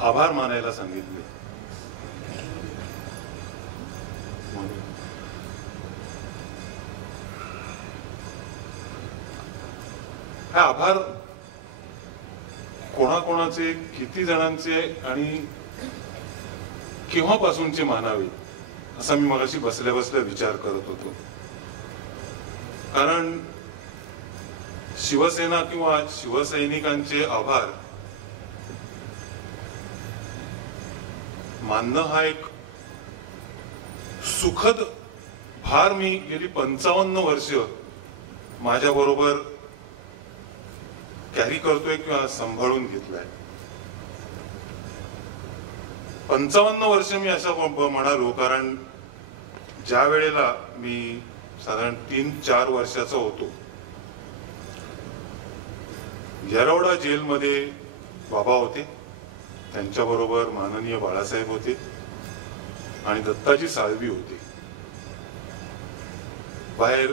आभार मानायला सांगितले. हा आभार कोणाकोणाचे, किती जणांचे आणि केव्हापासूनचे मानावे असा मी मगाशी बसल्या बसल्या विचार करत होतो. कारण शिवसेना किंवा शिवसैनिकांचे आभार मानणं हा एक सुखद भार मी गेली 55 वर्ष माझ्या बरोबर कॅरी करतोय किंवा सांभाळून घेतलाय. 55 वर्ष मी असं म्हणालो कारण ज्या वेळेला मी साधारण 3-4 वर्षाचा होतो, येरवडा जेलमध्ये बाबा होते, त्यांच्याबरोबर माननीय बाळासाहेब होते आणि दत्ताजी साळवी होते. बाहेर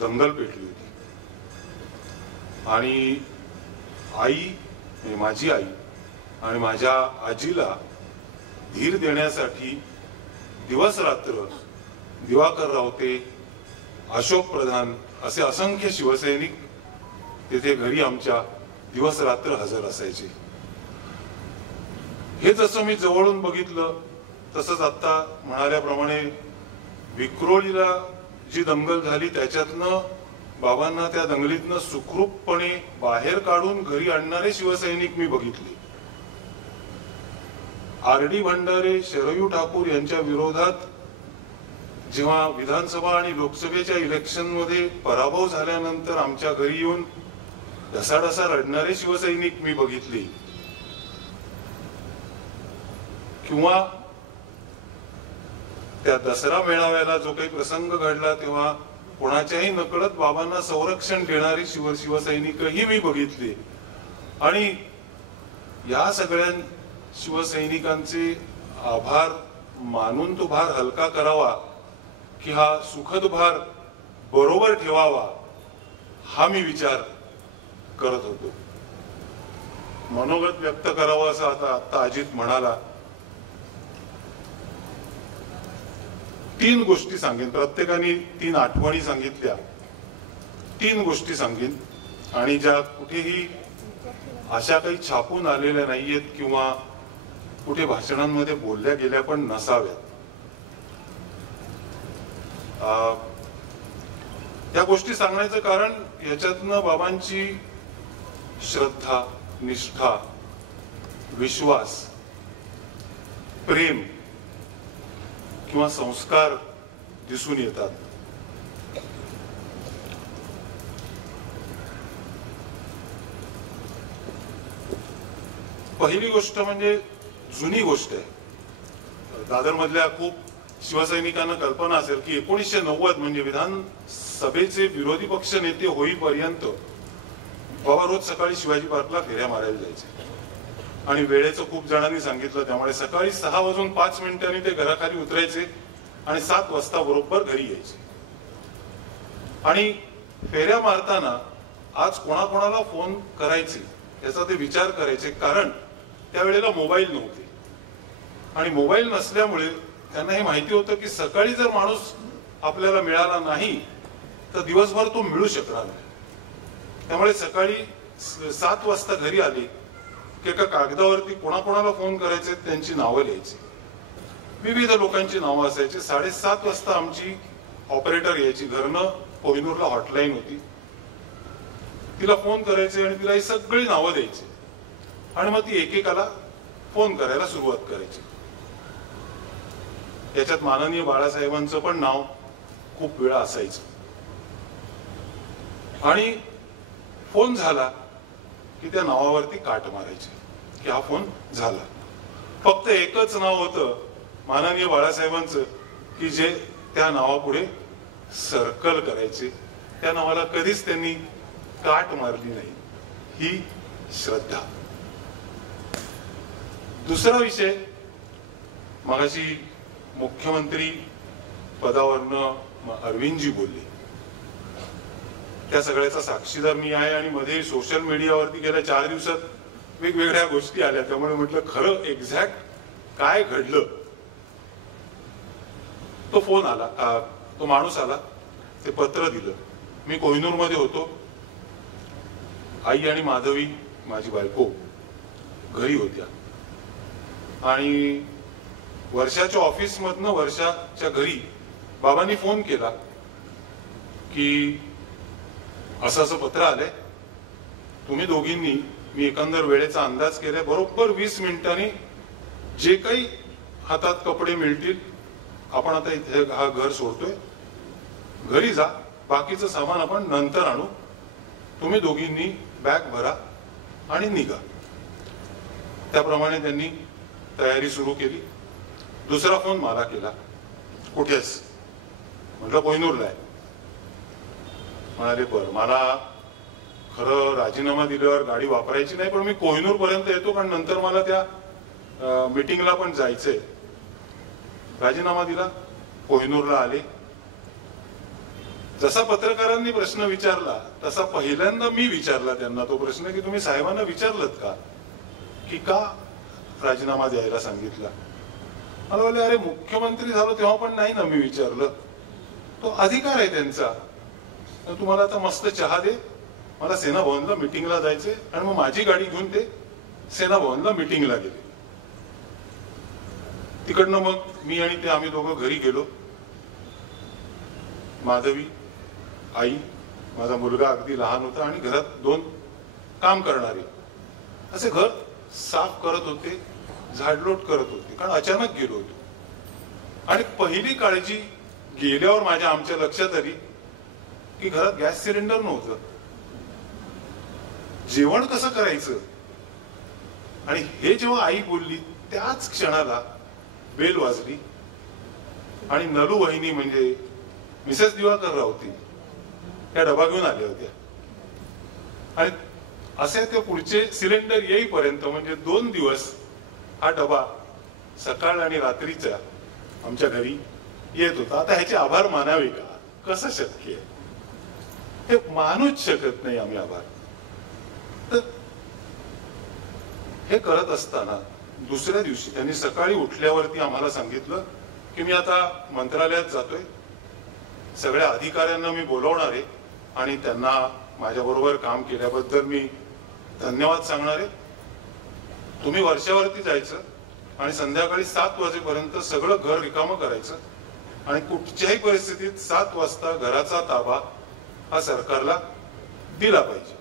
दंगल पेटली होती आणि आई, माझी आई आणि माझ्या आजीला धीर देण्यासाठी दिवस रात्र दिवाकर रावते, अशोक प्रधान असे असंख्य शिवसैनिक तिथे घरी आमच्या दिवस रात्र हजर असायचे. हे जसं मी जवळून बघितलं तसंच आता म्हणाल्याप्रमाणे विक्रोळीला जी दंगल झाली त्याच्यातनं बाबांना त्या दंगलीतनं सुखरूपपणे बाहेर काढून घरी आणणारे शिवसैनिक मी बघितले. आर.डी. भंडारे, शरयू ठाकूर यांच्या विरोधात जेव्हा विधानसभा आणि लोकसभेच्या इलेक्शनमध्ये पराभव झाल्यानंतर आमच्या घरी येऊन ढसाढसा रडणारे शिवसैनिक मी बघितले. किंवा त्या दसरा मेळाव्याला जो काही प्रसंग घडला तेव्हा कोणाच्याही नकळत बाबांना संरक्षण देणारी शिवसैनिकही मी बघितले. आणि या सगळ्या शिवसैनिकांचे आभार मानून तो भार हलका करावा की हा सुखद भार बरोबर ठेवावा हा मी विचार करत होतो. मनोगत व्यक्त करावं असं आता अजित म्हणाला. 3 गोष्टी सांगेन, प्रत्येकाने 3 आठवणी सांगितल्या. 3 गोष्टी सांगेन आणि ज्या कुठेही अशा काही छापून आलेल्या नाहीयेत किंवा कुठे भाषणांमध्ये बोलल्या गेल्या पण नसाव्यात. या गोष्टी सांगण्याचं कारण याच्यातनं बाबांची श्रद्धा, निष्ठा, विश्वास, प्रेम किंवा संस्कार दिसून येतात. पहिली गोष्ट म्हणजे जुनी गोष्ट आहे. दादर मधल्या खूप शिवसैनिकांना कल्पना असेल की 1990 म्हणजे विधानसभेचे विरोधी पक्ष नेते होईपर्यंत बाबा रोज सकाळी शिवाजी पार्कला फेऱ्या मारायला जायचे आणि वेळेचं खूप जणांनी सांगितलं त्यामुळे सकाळी 6:05 ते घराखाली उतरायचे आणि 7 वाजता बरोबर घरी यायचे. आणि फेऱ्या मारताना आज कोणाकोणाला फोन करायचे याचा ते विचार करायचे, कारण त्यावेळेला मोबाईल नव्हते आणि मोबाईल नसल्यामुळे त्यांना हे माहिती होतं की सकाळी जर माणूस आपल्याला मिळाला नाही तर दिवसभर तो मिळू शकणार नाही. त्यामुळे सकाळी 7 वाजता घरी आले की एका कागदावरती कोणाकोणाला फोन करायचे त्यांची नावं लिहायची. विविध लोकांची नावं असायची. 7:30 वाजता आमची ऑपरेटर यायची. घरनं कोहिनूरला हॉटलाईन होती, तिला फोन करायचे आणि तिला ही सगळी नावं द्यायची आणि मग ती एकेकाला फोन करायला सुरुवात करायची. याच्यात माननीय बाळासाहेबांचं पण नाव खूप वेळा असायचं. आणि फोन झाला की त्या नावावरती काट मारायचे की हा फोन झाला. फक्त एकच नाव होतं माननीय बाळासाहेबांचं की जे त्या नावापुढे सर्कल करायचे. त्या नावाला कधीच त्यांनी काट मारली नाही. ही श्रद्धा. दुसरा विषय, मगाशी मुख्यमंत्री पदावरनं अरविंदजी बोलले, त्या सगळ्याचा साक्षीदार मी आहे. आणि मध्ये सोशल मीडियावरती गेल्या 4 दिवसात वेगवेगळ्या गोष्टी आल्या, त्यामुळे म्हटलं खरं एक्झॅक्ट काय घडलं. तो फोन आला, तो माणूस आला, ते पत्र दिलं. मी कोहिनूरमध्ये होतो. आई आणि माधवी माझी बायको घरी होत्या आणि वर्षाच्या ऑफिसमधनं वर्षाच्या घरी बाबांनी फोन केला की असं असं पत्र आलंय, तुम्ही दोघींनी, मी एकंदर वेळेचा अंदाज केलाय, बरोबर 20 मिनिटांनी जे काही हातात कपडे मिळतील, आपण आता इथे हा घर सोडतोय, घरी जा, बाकीचं सामान आपण नंतर आणू, तुम्ही दोघींनी बॅग भरा आणि निघा. त्याप्रमाणे त्यांनी तयारी सुरू केली. दुसरा फोन मला केला, कुठेस? म्हटलं कोहिनूरला आहे. म्हणाले बरं, मला खरं राजीनामा दिल्यावर गाडी वापरायची नाही, पण मी कोहिनूर पर्यंत येतो, कारण नंतर मला त्या मीटिंगला पण जायचंय. राजीनामा दिला, कोहिनूरला आले. जसा पत्रकारांनी प्रश्न विचारला तसा पहिल्यांदा मी विचारला त्यांना तो प्रश्न की तुम्ही साहेबांना विचारलत का की का राजीनामा द्यायला सांगितला? मला बोलले अरे मुख्यमंत्री झालो तेव्हा पण नाही ना मी विचारलं, तो अधिकार आहे त्यांचा. तुम्हाला आता मस्त चहा दे, मला सेना भवनला मिटिंगला जायचे, आणि मग माझी गाडी घेऊन ते सेना भवनला मिटिंगला गेले. तिकडनं मग मी आणि ते आम्ही दोघं घरी गेलो. माधवी, आई, माझा मुलगा अगदी लहान होता आणि घरात 2 काम करणारे असे घर साफ करत होते, झाडलोट करत होते, कारण अचानक गेलो होतो. आणि पहिली काळजी गेल्यावर आमच्या लक्षात आली की घरात गॅस सिलेंडर नव्हतं, जेवण कसं करायचं. आणि हे जेव्हा आई बोलली त्याच क्षणाला बेल वाजली आणि नलू वहिनी म्हणजे मिसेस दिवाकर रावती त्या डबा घेऊन आल्या होत्या. आणि असे ते पुढचे सिलेंडर येईपर्यंत म्हणजे 2 दिवस हा डबा सकाळ आणि रात्रीचा आमच्या घरी येत होता. आता ह्याचे आभार मानावे का? कसं शक्य आहे? हे मानूच शकत नाही आम्ही आभार. तर हे करत असताना दुसऱ्या दिवशी त्यांनी सकाळी उठल्यावरती आम्हाला सांगितलं की मी आता मंत्रालयात जातोय, सगळ्या अधिकाऱ्यांना मी बोलवणार आहे आणि त्यांना माझ्याबरोबर काम केल्याबद्दल मी धन्यवाद सांगणार आहे. तुम्ही वर्षावरती जायचं आणि संध्याकाळी 7 वाजेपर्यंत सगळं घर रिकामं करायचं आणि कुठच्याही परिस्थितीत 7 वाजता घराचा ताबा हा सरकारला दिला पाहिजे.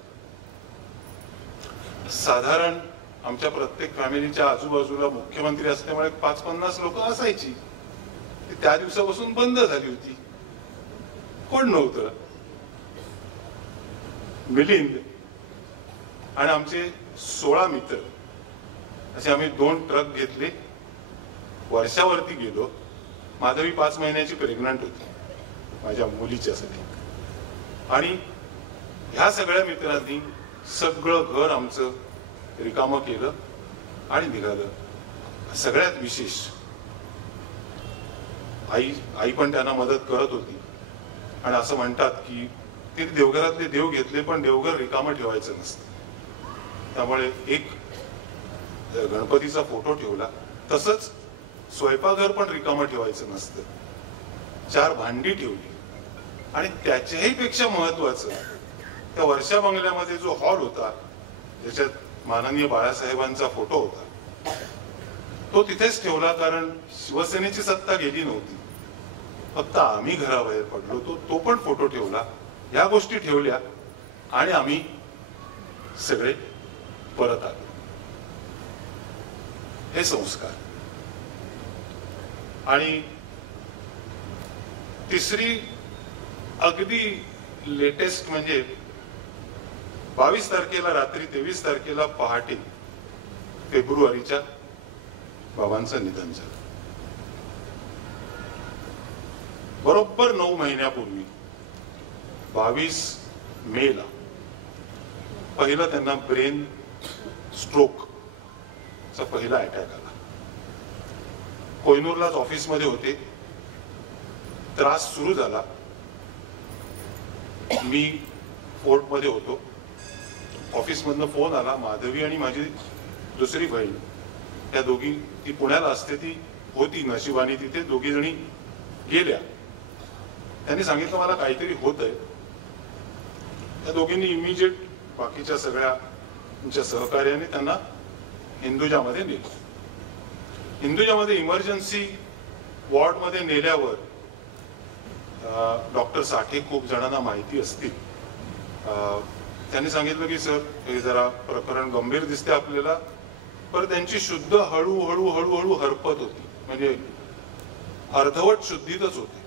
साधारण आमच्या प्रत्येक फॅमिलीच्या आजूबाजूला मुख्यमंत्री असल्यामुळे 5-50 लोक असायची. त्या दिवसापासून बंद झाली होती, कोण नव्हतं. मिलिंद आणि आमचे 16 मित्र असे आम्ही 2 ट्रक घेतले, वर्षावरती गेलो. माधवी 5 महिन्याची प्रेग्नंट होती माझ्या मुलीच्यासाठी. आणि ह्या सगळ्या मित्रांनी सगळं घर आमचं रिकामं केलं आणि निघालं. सगळ्यात विशेष आई पण त्यांना मदत करत होती. आणि असं म्हणतात की ते देवघरातले देव घेतले पण देवघर रिकामं ठेवायचं नसतं, त्यामुळे एक गणपतीचा फोटो ठेवला. तसंच स्वयंपाकघर पण रिकामं ठेवायचं नसतं, 4 भांडी ठेवली. आणि त्याच्याही पेक्षा महत्वाचं, त्या वर्षा बंगल्यामध्ये जो हॉल होता ज्याच्यात माननीय बाळासाहेबांचा फोटो होता तो तिथेच ठेवला, कारण शिवसेनेची सत्ता गेली नव्हती, फक्त आम्ही घराबाहेर पडलो. तो पण फोटो ठेवला. या गोष्टी ठेवल्या आणि आम्ही सगळे परत आलो. हे संस्कार. आणि तिसरी अगदी लेटेस्ट म्हणजे 22 तारखेला रात्री 23 तारखेला पहाटे फेब्रुवारीच्या बाबांचं निधन झालं. बरोबर 9 महिन्यापूर्वी 22 मेला पहिला त्यांना ब्रेन स्ट्रोक चा पहिला अटॅक आला. कोहिनूरलाच ऑफिसमध्ये होते, त्रास सुरू झाला. मी फोर्टमध्ये होतो. ऑफिसमधनं फोन आला. माधवी आणि माझी दुसरी बहीण त्या दोघी, ती पुण्याला असते, ती होती नशिबाने तिथे, दोघी जणी गेल्या. त्यांनी सांगितलं मला काहीतरी होत आहे. त्या दोघींनी इमिजिएट बाकीच्या सगळ्या तुमच्या सहकार्याने त्यांना हिंदुजामध्ये नेलं. हिंदुजामध्ये इमर्जन्सी वॉर्डमध्ये नेल्यावर डॉक्टर साठे खूप जणांना माहिती असतील. त्यांनी सांगितलं की सर हे जरा प्रकरण गंभीर दिसते आपल्याला, पण त्यांची शुद्ध हळूहळू हळूहळू हरपत होती, म्हणजे अर्धवट शुद्धीतच होते.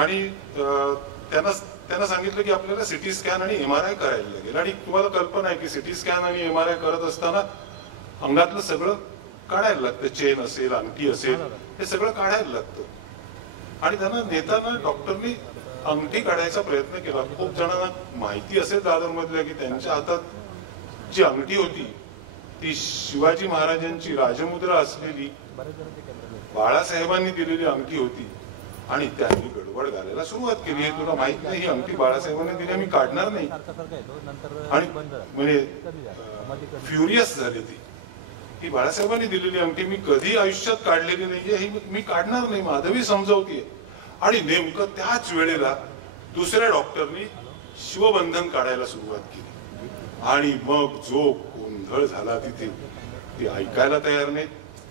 आणि त्यांना सांगितलं की आपल्याला सिटी स्कॅन आणि MRI करायला लागेल. आणि तुम्हाला कल्पना आहे की सिटी स्कॅन आणि MRI करत असताना अंगातलं सगळं काढायला लागतं, चेन असेल, अंगठी असेल, हे सगळं काढायला लागतं. आणि त्यांना नेताना डॉक्टरनी अंगठी काढायचा प्रयत्न केला. खूप जणांना माहिती असेल दादर मधल्या की त्यांच्या हातात जी अंगठी होती ती शिवाजी महाराजांची राजमुद्रा असलेली बाळासाहेबांनी दिलेली अंगठी होती. आणि त्यांनी गडबड घालायला सुरुवात केली. हे तुला माहित नाही, ही अंगठी बाळासाहेबांनी दिली, मी काढणार नाही. आणि म्हणजे फ्युरियस झाली ती. ही बाळासाहेबांनी दिलेली अंगठी मी कधी आयुष्यात काढलेली नाहीये, ही मी काढणार नाही, माधवी समजावतीये. आणि नेमकं त्याच वेळेला दुसऱ्या डॉक्टरनी शिवबंधन काढायला सुरुवात केली. आणि मग जो गोंधळ झाला तिथे, ते ऐकायला तयार नाहीत.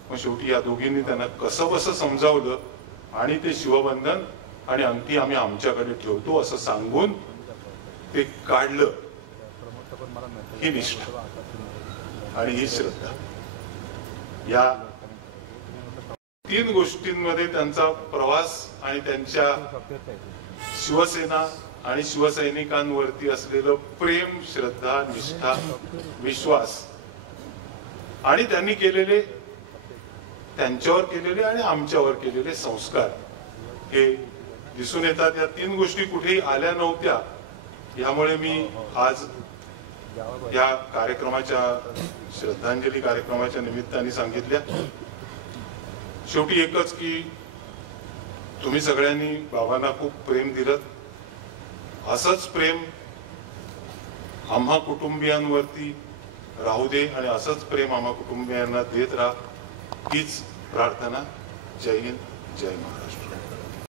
मग शेवटी या दोघींनी त्यांना कसं बसं समजावलं आणि ते शिवबंधन आणि अंगठी आम्ही आमच्याकडे ठेवतो असं सांगून ते काढलं. ही निष्ठा आणि ही श्रद्धा, या 3 गोष्टींमध्ये त्यांचा प्रवास आणि त्यांच्या शिवसेना आणि शिवसैनिकांवरती असलेलं प्रेम, श्रद्धा, निष्ठा, विश्वास आणि त्यांनी केलेले, त्यांच्यावर केलेले आणि आमच्यावर केलेले संस्कार हे दिसून येतात. या 3 गोष्टी कुठेही आल्या नव्हत्या. यामुळे मी आज या कार्यक्रमाच्या, श्रद्धांजली कार्यक्रमाच्या निमित्ताने सांगितल्या. शेवटी एकच की तुम्ही सगळ्यांनी बाबांना खूप प्रेम दिलं. असंच प्रेम आम्हा कुटुंबियांवरती राहू दे आणि असंच प्रेम आम्हा कुटुंबियांना देत राहा, हीच प्रार्थना. जय हिंद, जय महाराष्ट्र.